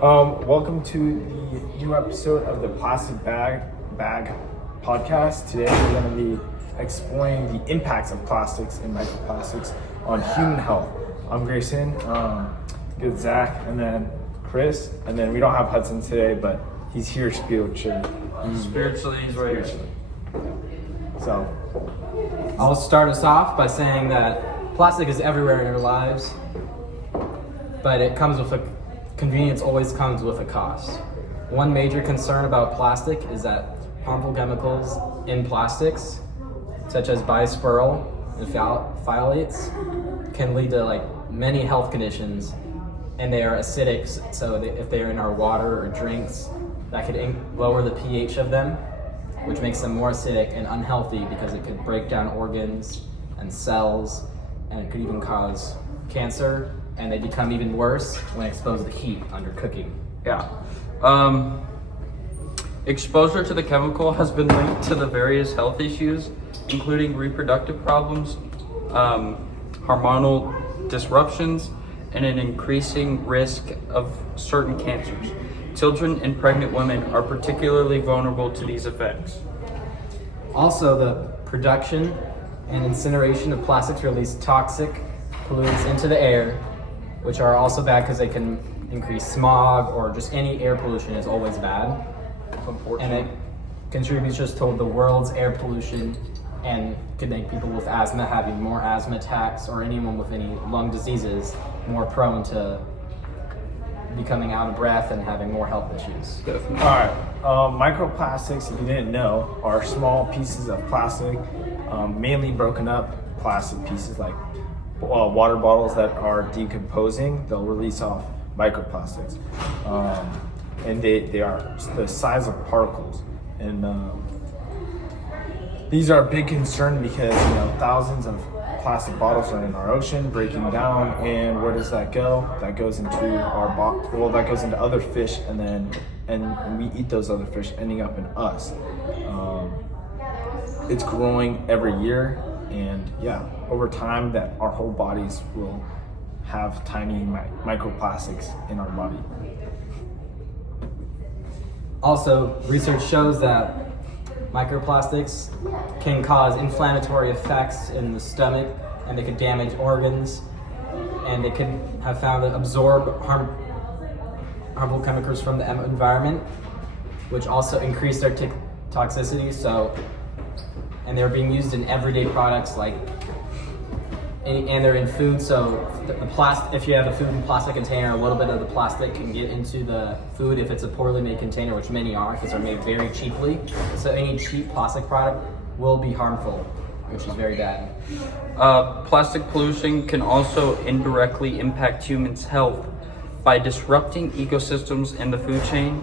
Welcome to the new episode of the Plastic Bag Podcast. Today we're going to be exploring the impacts of plastics and microplastics on human health. I'm Grayson, good Zach, and then Chris, and then we don't have Hudson today, but he's here spiritually. Spiritually, he's right here. So, I'll start us off by saying that plastic is everywhere in our lives, but it comes with convenience always comes with a cost. One major concern about plastic is that harmful chemicals in plastics, such as bisphenol and phthalates, can lead to many health conditions, and they are acidic. So if they are in our water or drinks, that could lower the pH of them, which makes them more acidic and unhealthy because it could break down organs and cells, and it could even cause cancer, and they become even worse when exposed to heat under cooking. Yeah. Exposure to the chemical has been linked to the various health issues, including reproductive problems, hormonal disruptions, and an increasing risk of certain cancers. Children and pregnant women are particularly vulnerable to these effects. Also, the production and incineration of plastics release toxic pollutants into the air, which are also bad because they can increase smog, or just any air pollution is always bad. And it contributes just to the world's air pollution and could make people with asthma having more asthma attacks, or anyone with any lung diseases more prone to becoming out of breath and having more health issues. Definitely. all right. Microplastics, if you didn't know, are small pieces of plastic, mainly broken up plastic pieces like water bottles that are decomposing. They'll release off microplastics, and they are the size of particles. And these are a big concern because thousands of plastic bottles are in our ocean breaking down, and where does that go? That goes into our that goes into other fish, and we eat those other fish, ending up in us. It's growing every year, and over time that our whole bodies will have tiny microplastics in our body. Also, research shows that microplastics can cause inflammatory effects in the stomach, and they could damage organs, and they could have found to absorb harmful chemicals from the environment, which also increase their toxicity. And they're being used in everyday products and they're in food. So if you have a food in plastic container, a little bit of the plastic can get into the food if it's a poorly made container, which many are because they're made very cheaply. So any cheap plastic product will be harmful, which is very bad. Plastic pollution can also indirectly impact humans' health by disrupting ecosystems in the food chain.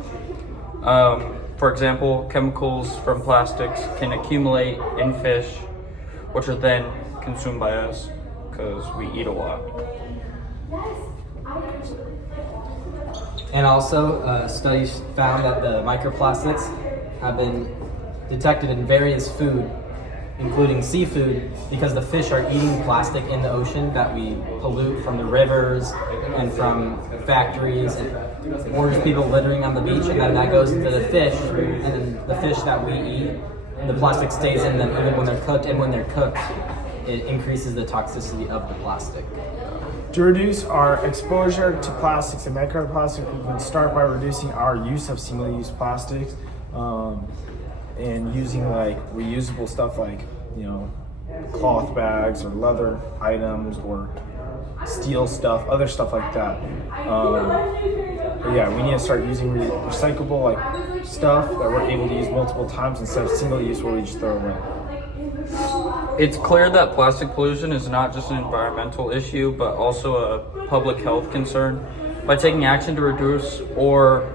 For example, chemicals from plastics can accumulate in fish, which are then consumed by us because we eat a lot. And also, studies found that the microplastics have been detected in various food, including seafood, because the fish are eating plastic in the ocean that we pollute from the rivers and from factories, or just people littering on the beach, and then that goes into the fish, and then the fish that we eat, the plastic stays in them even when they're cooked, and when they're cooked, it increases the toxicity of the plastic. To reduce our exposure to plastics and microplastics, we can start by reducing our use of single-use plastics, and using reusable stuff like cloth bags or leather items or steel stuff, other stuff like that. We need to start using recyclable stuff that we're able to use multiple times instead of single use where we just throw away. It's clear that plastic pollution is not just an environmental issue, but also a public health concern. By taking action to reduce or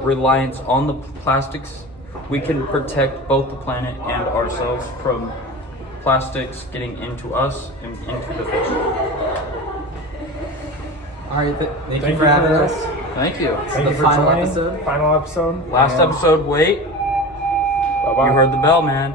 reliance on the plastics, we can protect both the planet and ourselves from plastics getting into us and into the fish. All right, thank you for having us. Thank you. Thank you for final joining. episode. Final episode. Last episode, wait. Bye-bye. You heard the bell, man.